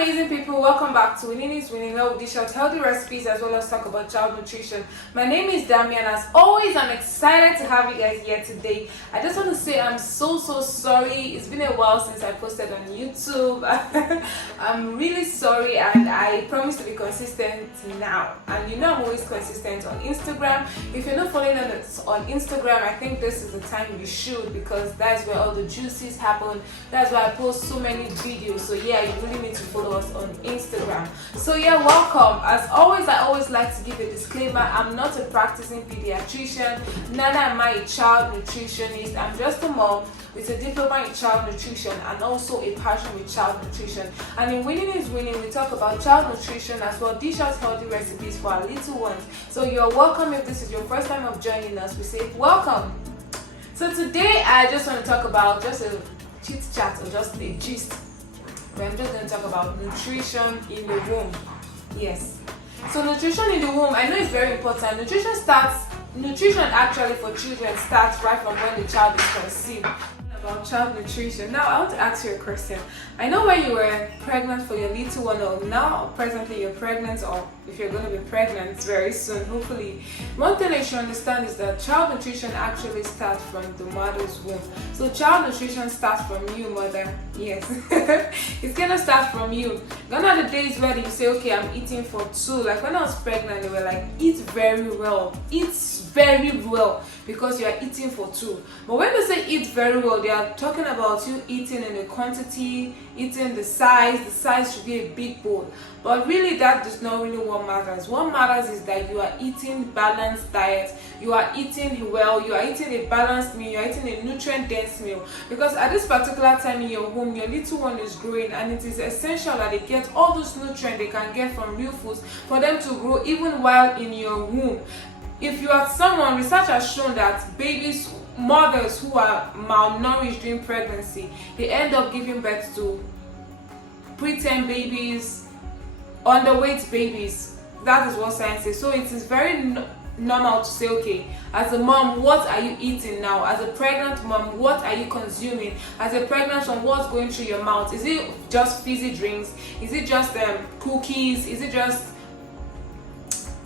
amazing people, welcome back to Winning is Winning, where we dish out healthy recipes as well as talk about child nutrition. My name is Damian. As always, I'm excited to have you guys here today. I just want to say I'm so sorry. It's been a while since I posted on YouTube. I'm really sorry, and I promise to be consistent now. And you know I'm always consistent on Instagram. If you're not following us on Instagram, I think this is the time you should, because that's where all the juices happen. That's why I post so many videos. So yeah, you really need to follow us on Instagram. So yeah, welcome. As always, I always like to give a disclaimer. I'm not a practicing pediatrician, neither am I a child nutritionist. I'm just a mom with a diploma in child nutrition and also a passion with child nutrition. And in Winning is Winning, we talk about child nutrition as well, dish out healthy recipes for our little ones. So you're welcome. If this is your first time of joining us, we say welcome. So today I just want to talk about just a chit chat or just a gist. I'm just going to talk about nutrition in the womb. Yes. So nutrition in the womb, I know it's very important. Nutrition actually for children starts right from when the child is conceived. About child nutrition. Now I want to ask you a question. I know when you were pregnant for your little one, or now presently you're pregnant, or if you're going to be pregnant very soon, hopefully, one thing I should understand is that child nutrition actually starts from the mother's womb. So child nutrition starts from you, mother. Yes. It's gonna start from you. Gone are the days where you say, okay, I'm eating for two. Like when I was pregnant, they were like, eat very well, because you are eating for two. But when they say eat very well, they are talking about you eating in a quantity, eating the size should be a big bowl. But really that is not really what matters. What matters is that you are eating balanced diet, you are eating well, you are eating a balanced meal, you are eating a nutrient dense meal. Because at this particular time in your home, your little one is growing, and it is essential that they get all those nutrients they can get from real foods for them to grow even while in your womb. If you are someone, research has shown that mothers who are malnourished during pregnancy, they end up giving birth to preterm babies, underweight babies. That is what science says. So it is very normal to say, okay, as a mom, what are you eating now? As a pregnant mom, what are you consuming? As a pregnant one, what's going through your mouth? Is it just fizzy drinks? Is it just cookies? Is it just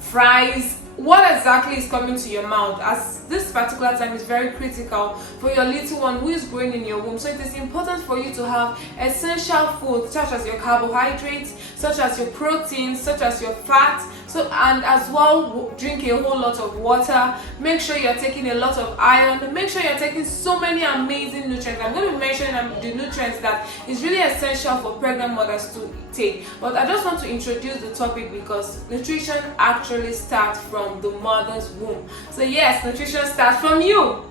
fries? What exactly is coming to your mouth? As this particular time is very critical for your little one who is growing in your womb. So it is important for you to have essential foods such as your carbohydrates, such as your proteins, such as your fat. So, and as well, drink a whole lot of water. Make sure you're taking a lot of iron. Make sure you're taking so many amazing nutrients. I'm going to be mentioning the nutrients that is really essential for pregnant mothers to take. But I just want to introduce the topic because nutrition actually starts from the mother's womb. So yes, nutrition starts from you.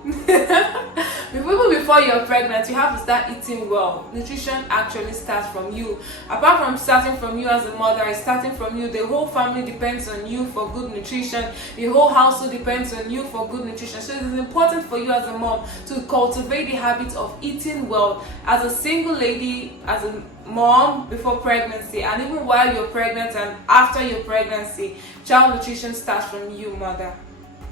Even before you're pregnant, you have to start eating well. Nutrition actually starts from you. Apart from starting from you as a mother, it's starting from you. The whole family depends on you for good nutrition. The whole household depends on you for good nutrition. So it is important for you as a mom to cultivate the habit of eating well as a single lady, as a mom before pregnancy, and even while you're pregnant and after your pregnancy. Child nutrition starts from you, mother.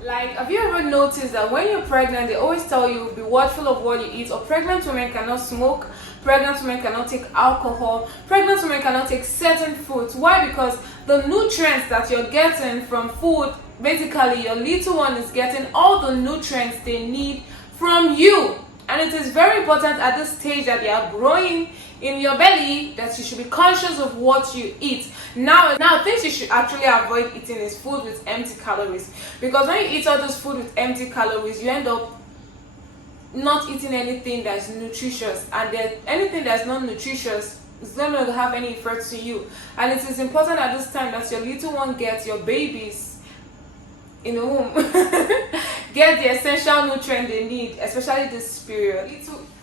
Like, have you ever noticed that when you're pregnant, they always tell you be watchful of what you eat, or pregnant women cannot smoke, pregnant women cannot take alcohol, pregnant women cannot take certain foods. Why? Because the nutrients that you're getting from food, basically your little one is getting all the nutrients they need from you. And it is very important at this stage that they are growing in your belly that you should be conscious of what you eat. Now things you should actually avoid eating is food with empty calories, because when you eat all those food with empty calories, you end up not eating anything that's nutritious, and anything that's not nutritious is not going to have any effect to you. And it is important at this time that your little one gets, your babies in the womb get the essential nutrient they need, especially this period.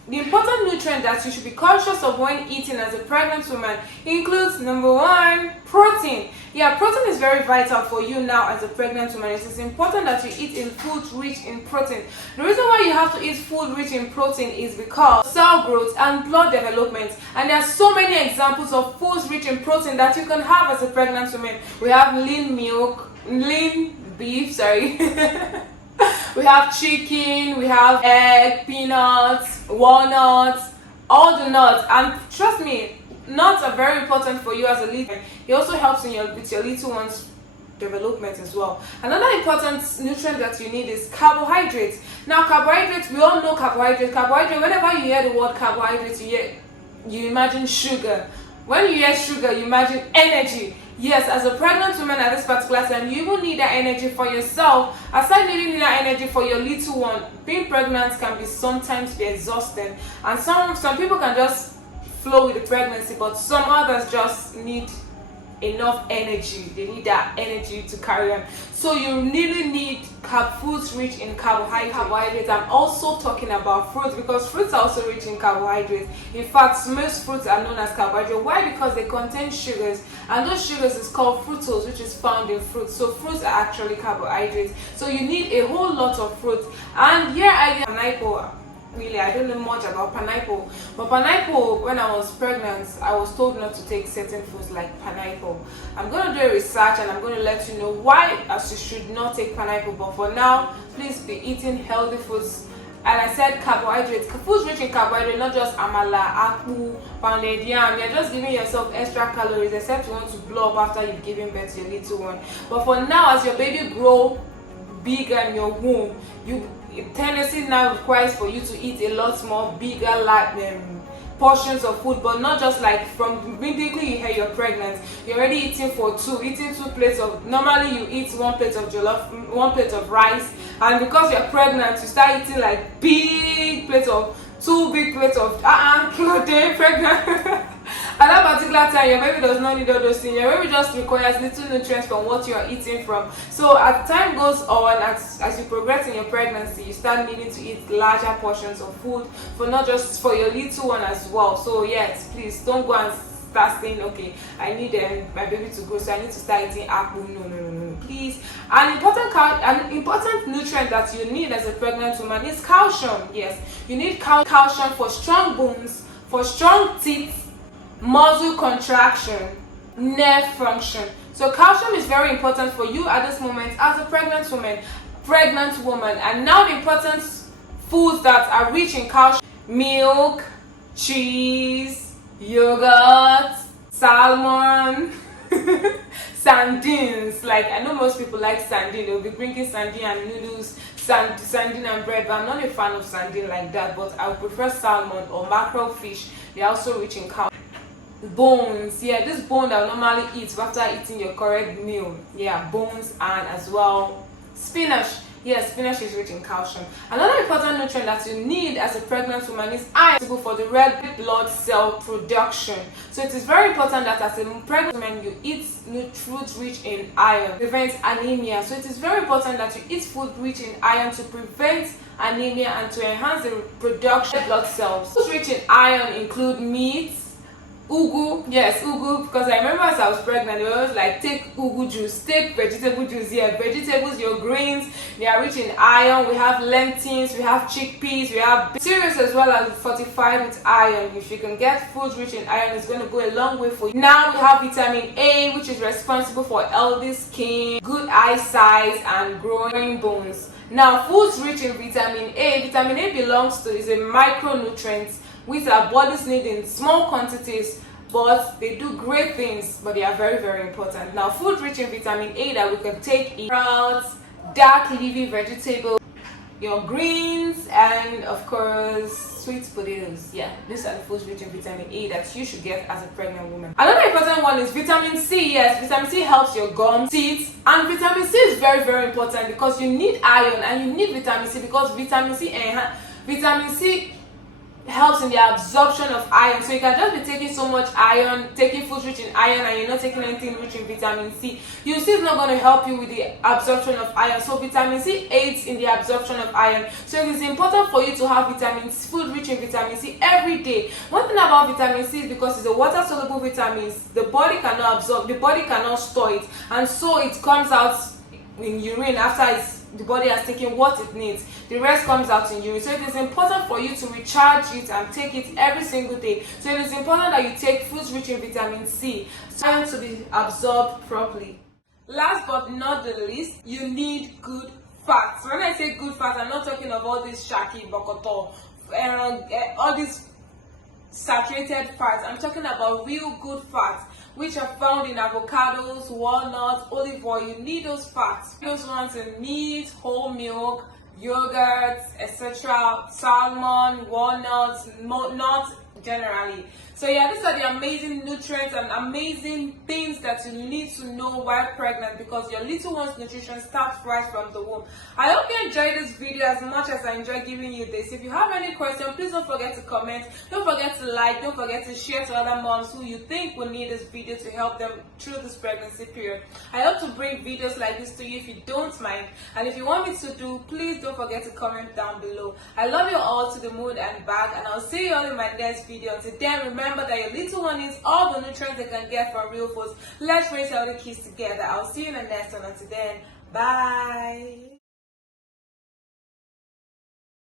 The important nutrient that you should be conscious of when eating as a pregnant woman includes number one, protein. Yeah, protein is very vital for you now as a pregnant woman. It is important that you eat in foods rich in protein. The reason why you have to eat food rich in protein is because cell growth and blood development. And there are so many examples of foods rich in protein that you can have as a pregnant woman. We have lean beef, we have chicken, we have egg, peanuts, walnuts, all the nuts. And trust me, nuts are very important for you as a little. It also helps in with your little ones development as well. Another important nutrient that you need is carbohydrates. Now carbohydrates, we all know carbohydrates. Whenever you hear the word carbohydrates, you imagine sugar. When you hear sugar, you imagine energy. Yes, as a pregnant woman at this particular time, you will need that energy for yourself. Aside needing that energy for your little one, being pregnant can sometimes be exhausting, and some people can just flow with the pregnancy, but some others just need enough energy. They need that energy to carry on. So you really need foods rich in carbohydrates. I'm also talking about fruits, because fruits are also rich in carbohydrates. In fact, most fruits are known as carbohydrates. Why? Because they contain sugars, and those sugars is called fructose, which is found in fruits. So fruits are actually carbohydrates. So you need a whole lot of fruits. And here I am, pineapple. Really, I don't know much about pineapple, but pineapple, when I was pregnant, I was told not to take certain foods like pineapple. I'm going to do a research and I'm going to let you know why as you should not take pineapple. But for now, please be eating healthy foods. And I said carbohydrates, foods rich in carbohydrates, not just amala, akpu, pounded yam. You're just giving yourself extra calories, except you want to blow up after you've given birth to your little one. But for now, as your baby grow bigger in your womb, tendency now requires for you to eat a lot more bigger portions of food, but not just like from immediately you hear you're pregnant, you're already eating two plates of, normally you eat 1 plate of jollof, 1 plate of rice, and because you're pregnant you start eating like two big plates of pregnant. At that particular time, your baby does not need all those things. Your baby just requires little nutrients from what you are eating from. So as time goes on, as you progress in your pregnancy, you start needing to eat larger portions of food, for not just for your little one as well. So yes, please don't go and start saying, okay, I need my baby to grow, so I need to start eating apple. No, please. An important nutrient that you need as a pregnant woman is calcium. Yes, you need calcium for strong bones, for strong teeth, muscle contraction, nerve function. So calcium is very important for you at this moment as a pregnant woman. And now the important foods that are rich in calcium: milk, cheese, yogurt, salmon, sardines. Like, I know most people like sardine, they'll be drinking sardine and noodles, sardine and bread, but I'm not a fan of sardine like that. But I would prefer salmon or mackerel fish. They're also rich in calcium. Bones, this bone that normally eat after eating your correct meal, bones. And as well spinach. Spinach is rich in calcium. Another important nutrient that you need as a pregnant woman is iron, for the red blood cell production. So it is very important that as a pregnant woman you eat foods rich in iron, prevent anemia. So it is very important that you eat food rich in iron to prevent anemia and to enhance the production of blood cells. Foods rich in iron include meat, ugu, because I remember as I was pregnant, they were always like, take ugu juice, take vegetable juice. Vegetables, your greens, they are rich in iron. We have lentils, we have chickpeas, we have cereals as well as fortified with iron. If you can get foods rich in iron, it's going to go a long way for you. Now we have vitamin A, which is responsible for healthy skin, good eyesight, and growing bones. Now, foods rich in vitamin A belongs to, is a micronutrient which our bodies need in small quantities, but they do great things, but they are very, very important. Now, food rich in vitamin A that we can take in sprouts, dark leafy vegetables, your greens, and of course sweet potatoes. These are the foods rich in vitamin A that you should get as a pregnant woman. Another important one is vitamin C. Vitamin C helps your gums, teeth, and vitamin C is very, very important because you need iron and you need vitamin C, because vitamin C helps in the absorption of iron. So you can just be taking so much iron, taking foods rich in iron, and you're not taking anything rich in vitamin C. You see, it's not going to help you with the absorption of iron. So vitamin C aids in the absorption of iron. So it is important for you to have food rich in vitamin C every day. One thing about vitamin C is because it's a water soluble vitamin, the body cannot absorb, the body cannot store it, and so it comes out in urine after the body has taken what it needs. The rest comes out in urine. So it is important for you to recharge it and take it every single day. So it is important that you take foods rich in vitamin C so to be absorbed properly. Last but not the least, you need good fats. When I say good fats, I'm not talking of all this shaki, bokoto, all these saturated fats. I'm talking about real good fats, which are found in avocados, walnuts, olive oil. You need those fats. Those ones in meat, whole milk, yogurts, etc., salmon, walnuts, nuts generally. So yeah, these are the amazing nutrients and amazing things that you need to know while pregnant, because your little one's nutrition starts right from the womb. I hope you enjoyed this video as much as I enjoy giving you this. If you have any question, please don't forget to comment, don't forget to like, don't forget to share to other moms who you think will need this video to help them through this pregnancy period. I hope to bring videos like this to you if you don't mind, and if you want me to do, please don't forget to comment down below. I love you all to the moon and back, and I'll see you all in my next video. Until then, remember that your little one needs all the nutrients they can get from real foods. Let's raise healthy kids together. I'll see you in the next one. Until then, bye.